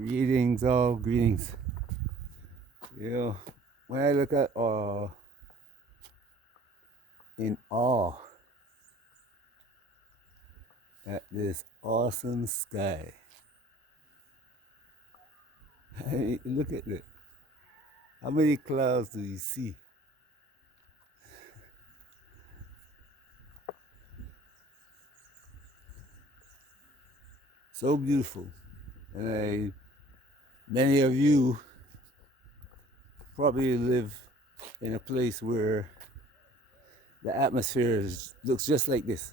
Greetings, all greetings. You know, when I look at in awe at this awesome sky, look at it. How many clouds do you see? So beautiful. And many of you probably live in a place where the atmosphere looks just like this.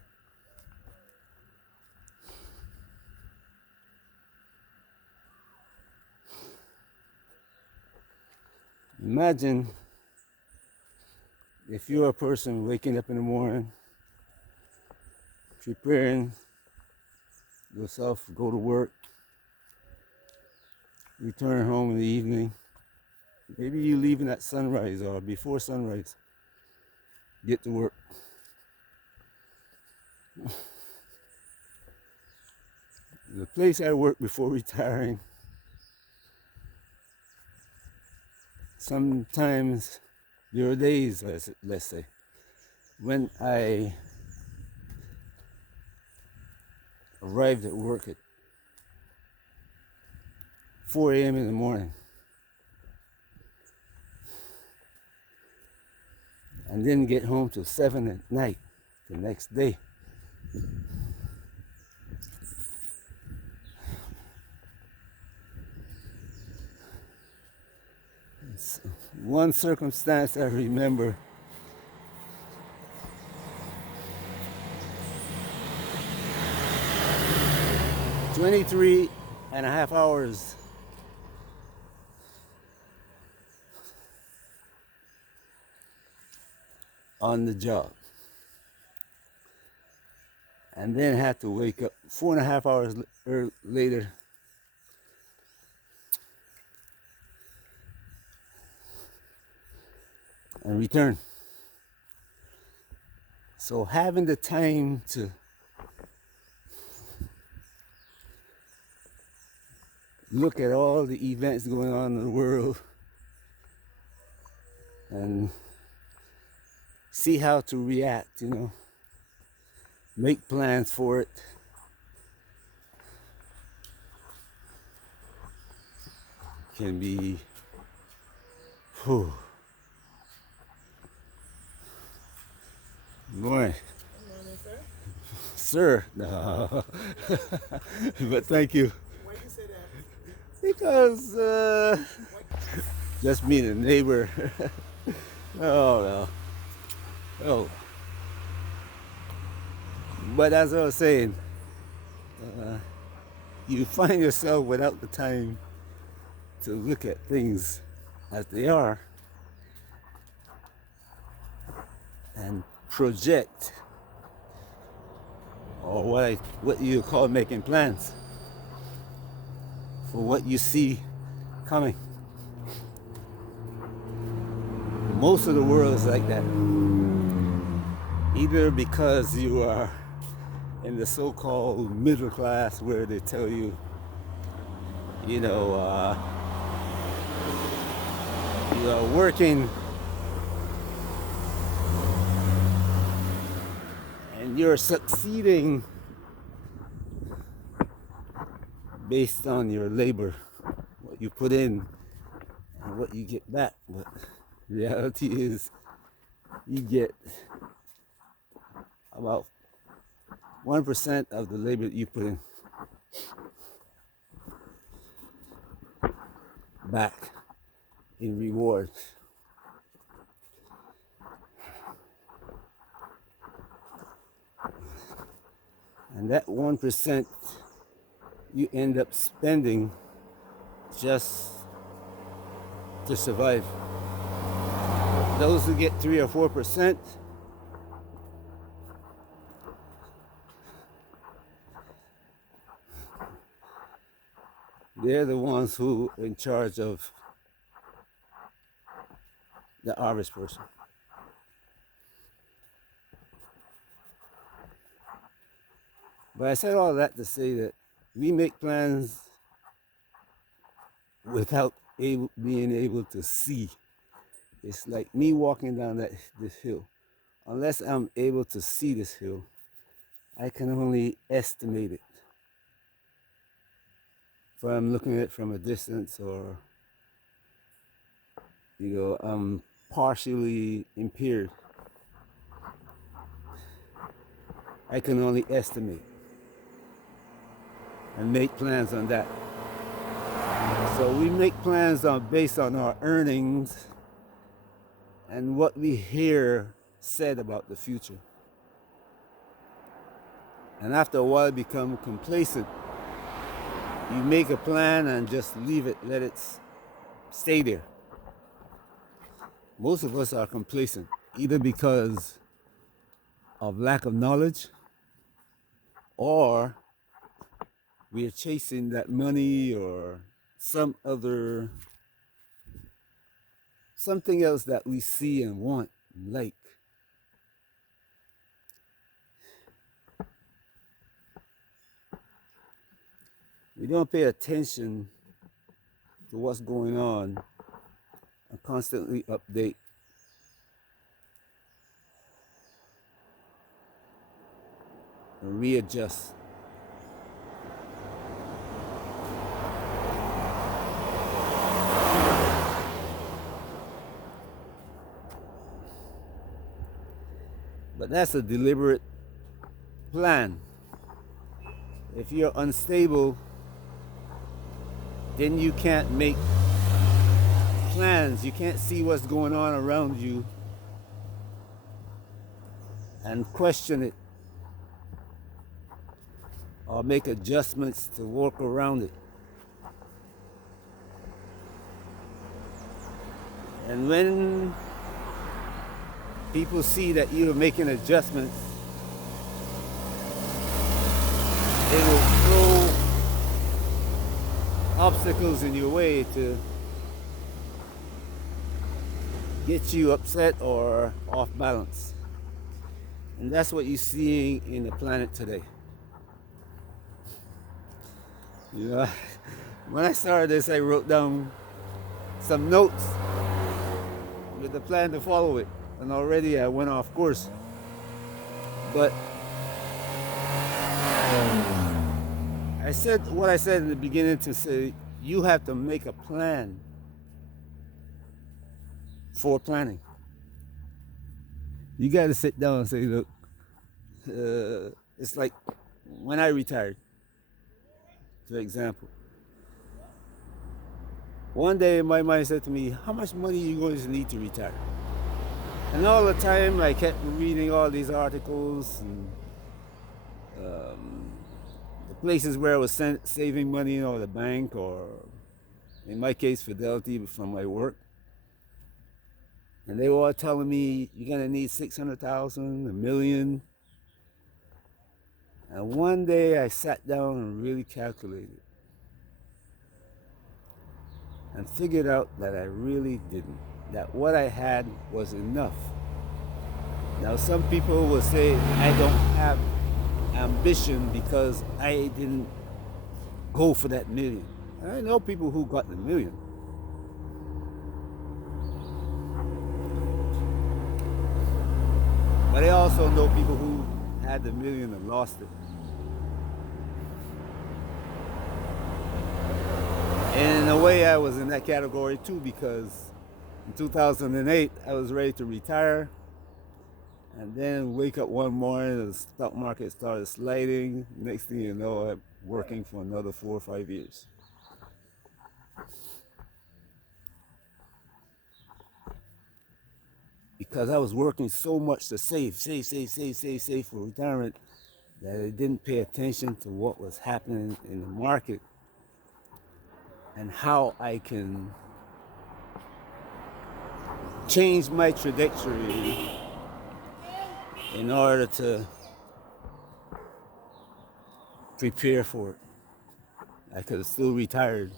Imagine if you're a person waking up in the morning, preparing yourself to go to work, return home in the evening. Maybe you leaving at sunrise or before sunrise, get to work. The place I worked before retiring, sometimes there are days, let's say, when I arrived at work at 4 a.m. in the morning and didn't get home till 7 at night the next day. It's one circumstance I remember. 23.5 hours on the job. And then had to wake up 4.5 hours later and return. So having the time to look at all the events going on in the world and see how to react, make plans for it. Can be, whew. Good morning. Good morning, sir. Sir, no. But thank you. Why you say that? Because Why? just being a neighbor. Oh no. Oh. But as I was saying, you find yourself without the time to look at things as they are and project, or what you call making plans for what you see coming. Most of the world is like that. Either because you are in the so-called middle class where they tell you, you are working and you're succeeding based on your labor, what you put in and what you get back. But reality is you get about 1% of the labor that you put in back in reward. And that 1% you end up spending just to survive. Those who get 3 or 4%, they're the ones who are in charge of the average person. But I said all that to say that we make plans without being able to see. It's like me walking down this hill. Unless I'm able to see this hill, I can only estimate it. If I'm looking at it from a distance, or I'm partially impaired, I can only estimate and make plans on that. So we make plans based on our earnings and what we hear said about the future. And after a while, become complacent. You make a plan and just leave it, let it stay there. Most of us are complacent, either because of lack of knowledge, or we are chasing that money or something else that we see and want and like. We don't pay attention to what's going on and constantly update. And readjust. But that's a deliberate plan. If you're unstable, then you can't make plans. You can't see what's going on around you and question it or make adjustments to work around it. And when people see that you're making adjustments, they will throw obstacles in your way to get you upset or off balance. And that's what you're seeing in the planet today. When I started this, I wrote down some notes with the plan to follow it. And already I went off course. But I said what I said in the beginning, to say you have to make a plan for planning. You got to sit down and say, look, it's like when I retired, for example. One day my mind said to me, how much money are you going to need to retire? And all the time I kept reading all these articles and the places where I was saving money, the bank, or in my case, Fidelity from my work. And they were all telling me, you're going to need 600,000, a million. And one day I sat down and really calculated and figured out that I really didn't. That what I had was enough. Now, some people will say I don't have ambition because I didn't go for that million. I know people who got the million. But I also know people who had the million and lost it. And in a way, I was in that category too, because in 2008, I was ready to retire. And then wake up one morning, the stock market started sliding. Next thing you know, I'm working for another 4 or 5 years. Because I was working so much to save for retirement, that I didn't pay attention to what was happening in the market and how I can change my trajectory in order to prepare for it. I could have still retired.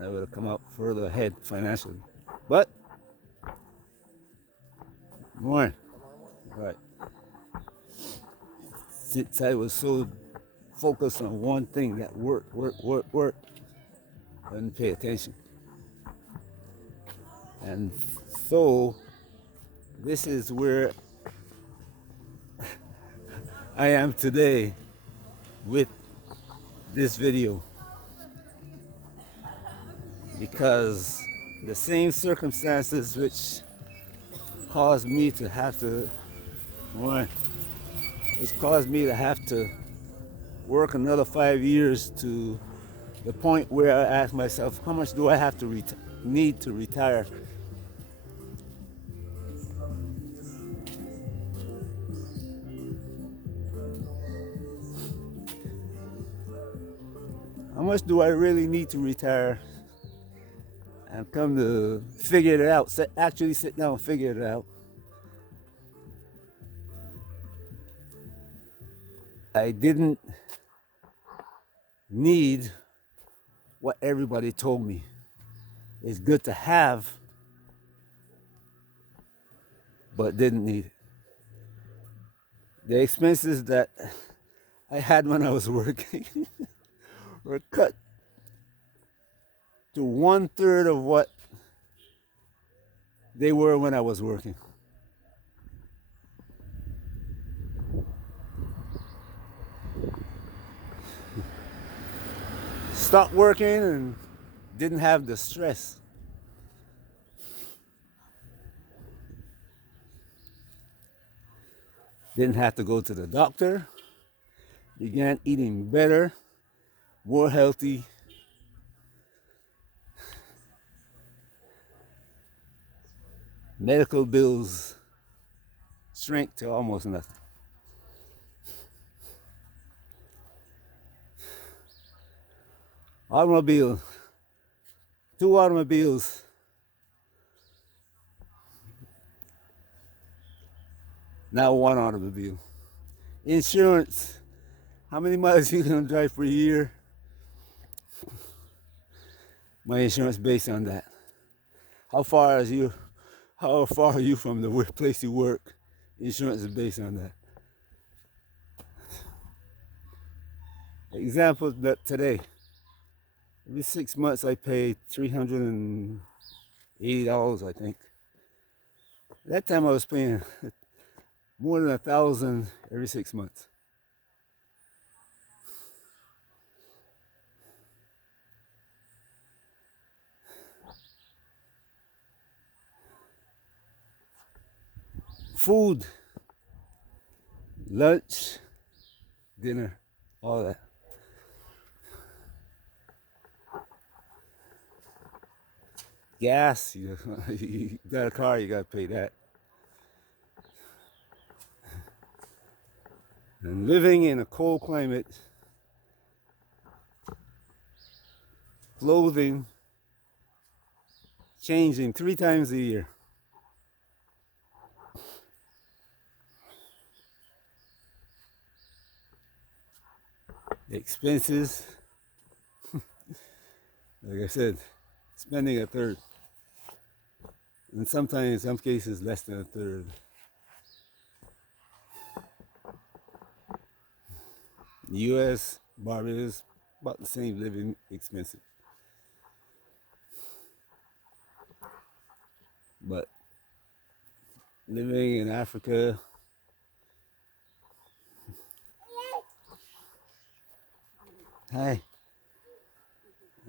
I would have come out further ahead financially. But, more. Right. Since I was so focused on one thing, that work, I didn't pay attention. And so this is where I am today with this video, because the same circumstances which caused me to have to one, it's caused me to have to work another 5 years to the point where I ask myself, how much do I have to need to retire? How much do I really need to retire? And come to figure it out, actually sit down and figure it out. I didn't need what everybody told me. It's good to have, but didn't need it. The expenses that I had when I was working were cut to 1/3 of what they were when I was working. Stopped working and didn't have the stress. Didn't have to go to the doctor. Began eating better, more healthy. Medical bills shrank to almost nothing. Automobile, 2 automobiles. Now 1 automobile. Insurance, how many miles you gonna drive per year? My insurance based on that. How far is you? How far are you from the place you work? Insurance is based on that. Example that today, every 6 months I pay $380, I think. That time I was paying more than 1,000 every 6 months. Food, lunch, dinner, all that. Gas, you got a car, you gotta pay that. And living in a cold climate, clothing changing 3 times a year. Expenses, like I said, spending 1/3. And sometimes, in some cases, less than 1/3. US, Barbados, about the same living expensive. But living in Africa, hi,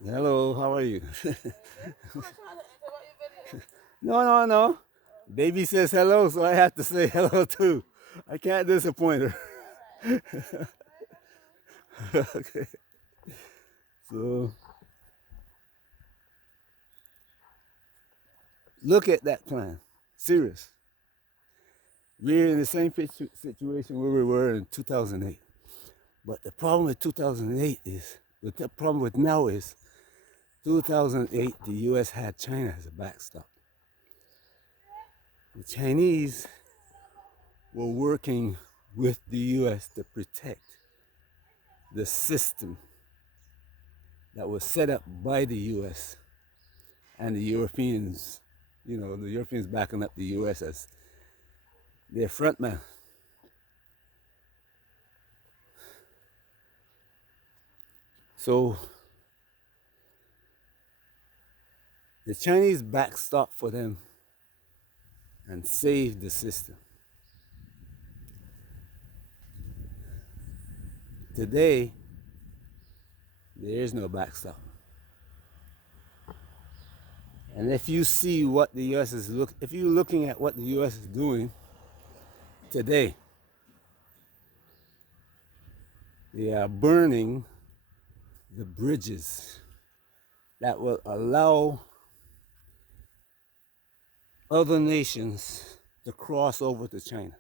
hello, how are you? No. Baby says hello, so I have to say hello too. I can't disappoint her. Okay. So look at that plan. Serious. We're in the same situation where we were in 2008. But the problem with 2008 is, the problem with now is, 2008, the US had China as a backstop. The Chinese were working with the US to protect the system that was set up by the US and the Europeans, the Europeans backing up the US as their front man. So The Chinese backstopped for them and saved the system. Today, there is no backstop. And if you see what the U.S. if you're looking at what the U.S. is doing today, they are burning the bridges that will allow other nations to cross over to China.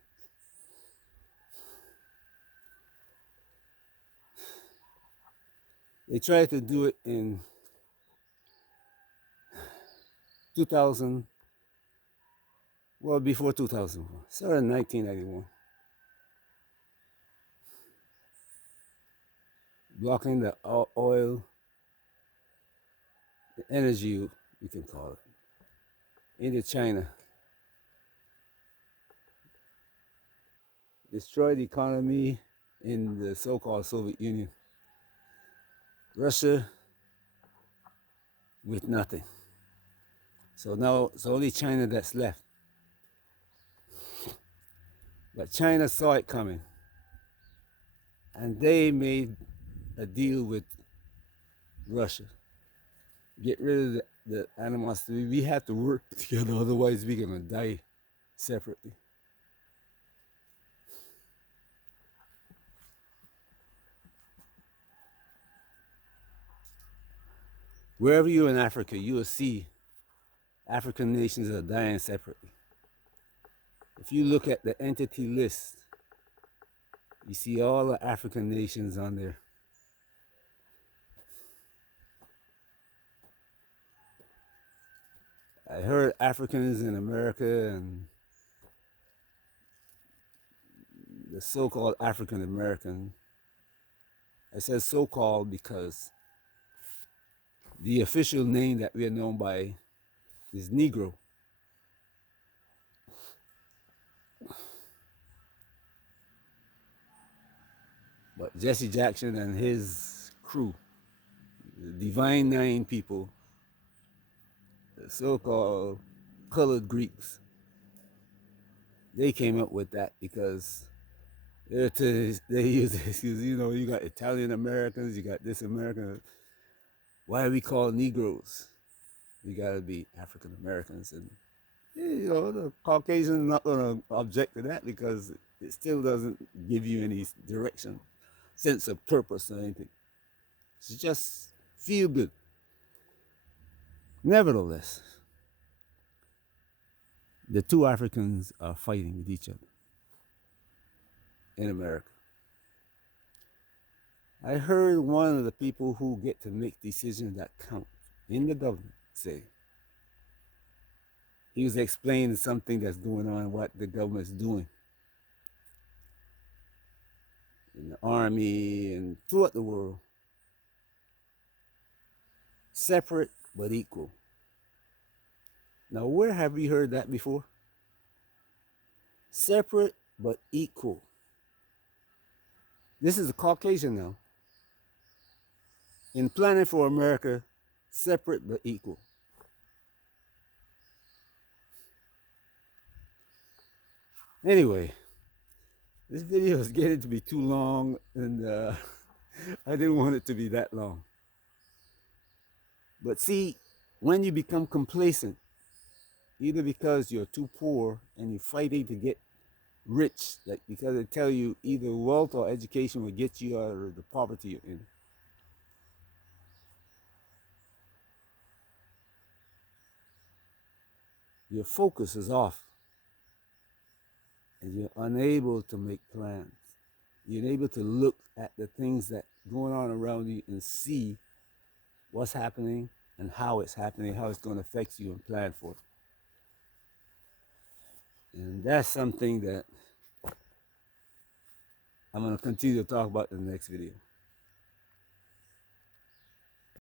They tried to do it in 2000, well, before 2001, started in 1991, blocking the oil, the energy, you can call it, into China. Destroyed the economy in the so-called Soviet Union. Russia with nothing. So now it's only China that's left. But China saw it coming. And they made a deal with Russia. Get rid of the animosity. We have to work together, otherwise we're gonna die separately. Wherever you're in Africa, you will see African nations are dying separately. If you look at the entity list, you see all the African nations on there. I heard Africans in America and the so-called African American. I said so-called because the official name that we are known by is Negro. But Jesse Jackson and his crew, the Divine Nine people, the so-called colored Greeks, they came up with that because they use the excuse, you got Italian Americans, you got this American. Why are we called Negroes? We gotta be African Americans, and the Caucasian not gonna object to that because it still doesn't give you any direction, sense of purpose or anything. It's just feel good. Nevertheless, the two Africans are fighting with each other in America. I heard one of the people who get to make decisions that count in the government say, he was explaining something that's going on, what the government's doing in the army and throughout the world. Separate but equal. Now, where have we heard that before? Separate but equal. This is a Caucasian now. In planning for America, separate but equal. Anyway, this video is getting to be too long, and I didn't want it to be that long. But see, when you become complacent, either because you're too poor and you're fighting to get rich, like because they tell you either wealth or education will get you out of the poverty you're in. Your focus is off and you're unable to make plans. You're unable to look at the things that going on around you and see what's happening and how it's happening, how it's going to affect you, and plan for it. And that's something that I'm going to continue to talk about in the next video.